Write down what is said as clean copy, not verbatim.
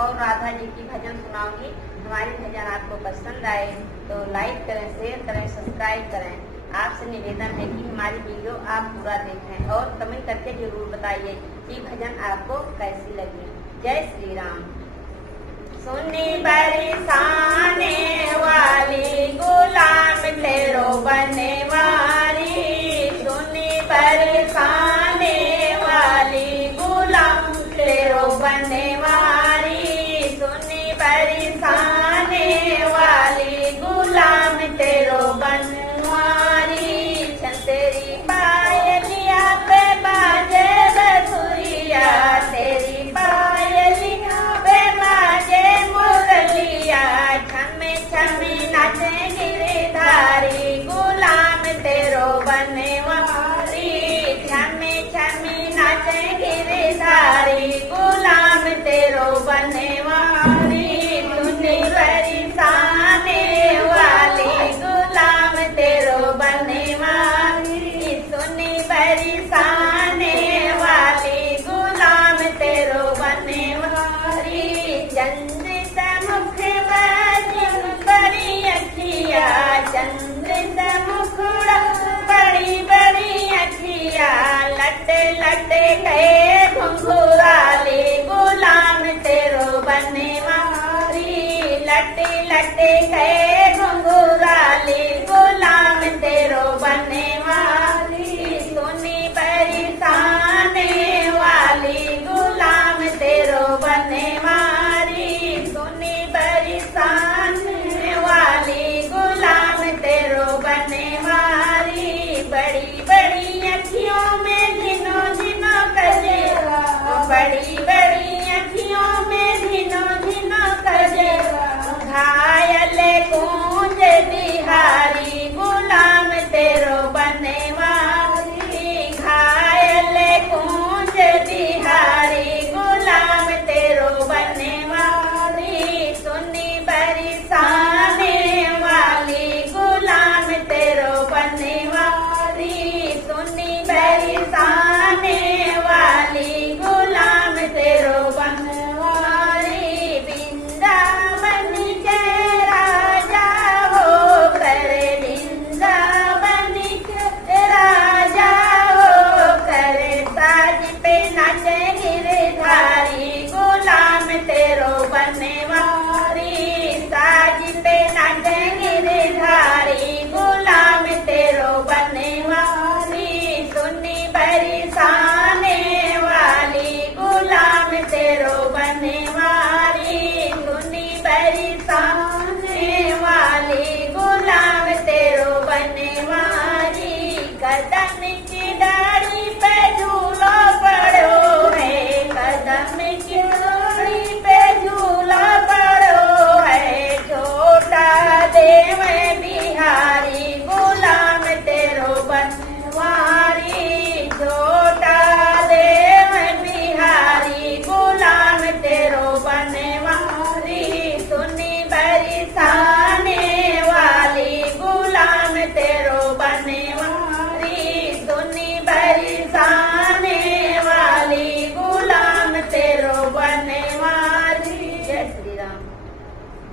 और राधा जी की भजन सुनाऊंगी। हमारी भजन आपको पसंद आए तो लाइक करें, शेयर करें, सब्सक्राइब करें। आपसे निवेदन है कि हमारी वीडियो आप पूरा देखें और कमेंट करके जरूर बताइए कि भजन आपको कैसी लगी। जय श्री राम। सुनी बरसाने वाली गुलाम तेरो बने वाली, सुनी बरसाने वाली गुलाम तेरो बने वाली, सुनी बरसाने वाली गुलाम तेरो बनवारी। तेरी पायलिया पे बाजे बसुरिया, तेरी पायलिया पे बाजे मुरलिया, छमे छमे नाचे गिरधारी गुलाम तेरो बनवारी, छमे छमे नाचे गिरधारी गुलाम तेरो बनवारी। सुनी बरसाने वाली गुलाम तेरो बनवारी, सुनी बरसाने वाली गुलाम तेरो बनवारी। चंद्र समुख बड़ी अखिया, चंद्र समुखड़ा बड़ी बड़ी अखिया, लटे लटे गए घुंघराली गुलाम तेरो बनवारी, लटे लटे गए घुंघराली गुलाम तेरो बनवारी। सुनी बरसाने वाली गुलाम तेरो बनवारी, सुनी बरसाने वाली गुलाम तेरो बनवारी। बड़ी बड़ी अखियों में झिनो झिनो कजरा, बड़ी बड़ी अखियों में झिनो झिनो कजरा, घायल गूंज बिहारी गुलाम तेरो बनवारी, घायल गूंज बिहारी गुलाम तेरो बनवारी। सुनी बरसाने वाली गुलाम तेरो बनवारी, सुनी बरसाने वाली